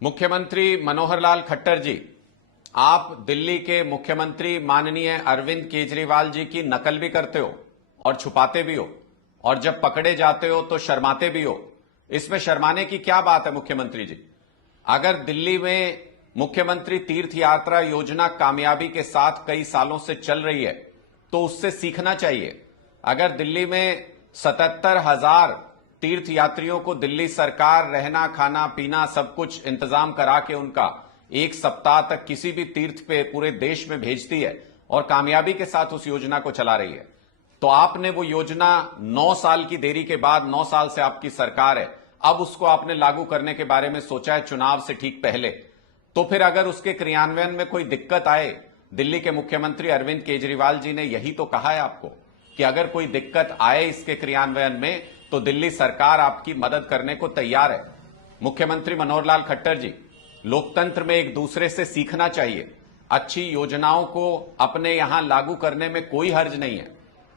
मुख्यमंत्री मनोहर लाल खट्टर जी, आप दिल्ली के मुख्यमंत्री माननीय अरविंद केजरीवाल जी की नकल भी करते हो और छुपाते भी हो, और जब पकड़े जाते हो तो शर्माते भी हो। इसमें शर्माने की क्या बात है मुख्यमंत्री जी? अगर दिल्ली में मुख्यमंत्री तीर्थ यात्रा योजना कामयाबी के साथ कई सालों से चल रही है तो उससे सीखना चाहिए। अगर दिल्ली में 77,000 तीर्थ यात्रियों को दिल्ली सरकार रहना खाना पीना सब कुछ इंतजाम करा के उनका एक सप्ताह तक किसी भी तीर्थ पे पूरे देश में भेजती है और कामयाबी के साथ उस योजना को चला रही है, तो आपने वो योजना 9 साल की देरी के बाद, 9 साल से आपकी सरकार है, अब उसको आपने लागू करने के बारे में सोचा है चुनाव से ठीक पहले। तो फिर अगर उसके क्रियान्वयन में कोई दिक्कत आए, दिल्ली के मुख्यमंत्री अरविंद केजरीवाल जी ने यही तो कहा है आपको कि अगर कोई दिक्कत आए इसके क्रियान्वयन में तो दिल्ली सरकार आपकी मदद करने को तैयार है। मुख्यमंत्री मनोहर लाल खट्टर जी, लोकतंत्र में एक दूसरे से सीखना चाहिए। अच्छी योजनाओं को अपने यहां लागू करने में कोई हर्ज नहीं है।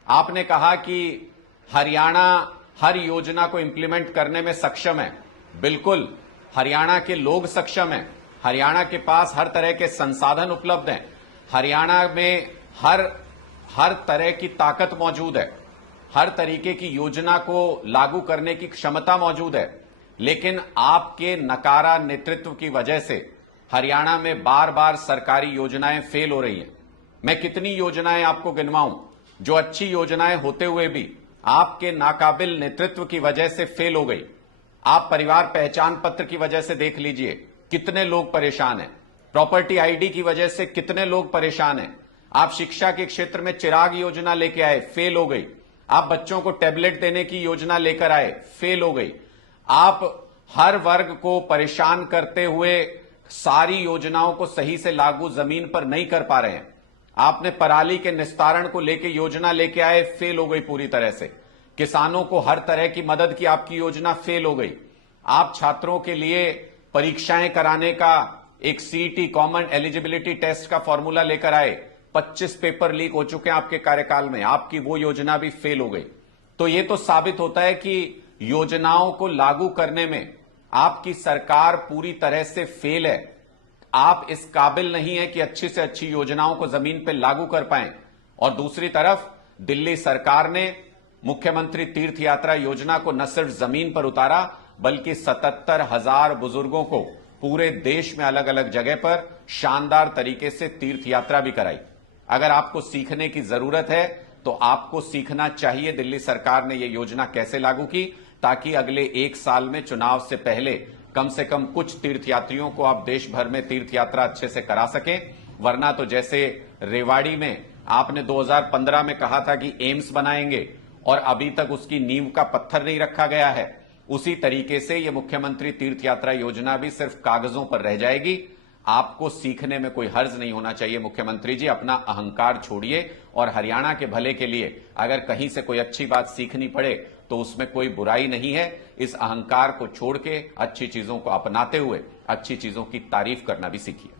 आपने कहा कि हरियाणा हर योजना को इंप्लीमेंट करने में सक्षम है। बिल्कुल, हरियाणा के लोग सक्षम हैं, हरियाणा के पास हर तरह के संसाधन उपलब्ध हैं, हरियाणा में हर तरह की ताकत मौजूद है, हर तरीके की योजना को लागू करने की क्षमता मौजूद है। लेकिन आपके नकारा नेतृत्व की वजह से हरियाणा में बार बार सरकारी योजनाएं फेल हो रही हैं। मैं कितनी योजनाएं आपको गिनवाऊं जो अच्छी योजनाएं होते हुए भी आपके नाकाबिल नेतृत्व की वजह से फेल हो गई। आप परिवार पहचान पत्र की वजह से देख लीजिए कितने लोग परेशान हैं, प्रॉपर्टी आईडी की वजह से कितने लोग परेशान हैं। आप शिक्षा के क्षेत्र में चिराग योजना लेके आए, फेल हो गई। आप बच्चों को टैबलेट देने की योजना लेकर आए, फेल हो गई। आप हर वर्ग को परेशान करते हुए सारी योजनाओं को सही से लागू जमीन पर नहीं कर पा रहे हैं। आपने पराली के निस्तारण को लेकर योजना लेके आए, फेल हो गई पूरी तरह से। किसानों को हर तरह की मदद की आपकी योजना फेल हो गई। आप छात्रों के लिए परीक्षाएं कराने का एक सीईटी कॉमन एलिजिबिलिटी टेस्ट का फॉर्मूला लेकर आए, 25 पेपर लीक हो चुके हैं आपके कार्यकाल में, आपकी वो योजना भी फेल हो गई। तो ये तो साबित होता है कि योजनाओं को लागू करने में आपकी सरकार पूरी तरह से फेल है। आप इस काबिल नहीं है कि अच्छी से अच्छी योजनाओं को जमीन पर लागू कर पाएं। और दूसरी तरफ दिल्ली सरकार ने मुख्यमंत्री तीर्थ यात्रा योजना को न सिर्फ जमीन पर उतारा बल्कि 77,000 बुजुर्गों को पूरे देश में अलग अलग जगह पर शानदार तरीके से तीर्थ यात्रा भी कराई। अगर आपको सीखने की जरूरत है तो आपको सीखना चाहिए दिल्ली सरकार ने यह योजना कैसे लागू की, ताकि अगले 1 साल में चुनाव से पहले कम से कम कुछ तीर्थयात्रियों को आप देश भर में तीर्थ यात्रा अच्छे से करा सकें। वरना तो जैसे रेवाड़ी में आपने 2015 में कहा था कि एम्स बनाएंगे और अभी तक उसकी नींव का पत्थर नहीं रखा गया है, उसी तरीके से यह मुख्यमंत्री तीर्थ यात्रा योजना भी सिर्फ कागजों पर रह जाएगी। आपको सीखने में कोई हर्ज नहीं होना चाहिए मुख्यमंत्री जी। अपना अहंकार छोड़िए और हरियाणा के भले के लिए अगर कहीं से कोई अच्छी बात सीखनी पड़े तो उसमें कोई बुराई नहीं है। इस अहंकार को छोड़ के अच्छी चीजों को अपनाते हुए अच्छी चीजों की तारीफ करना भी सीखिए।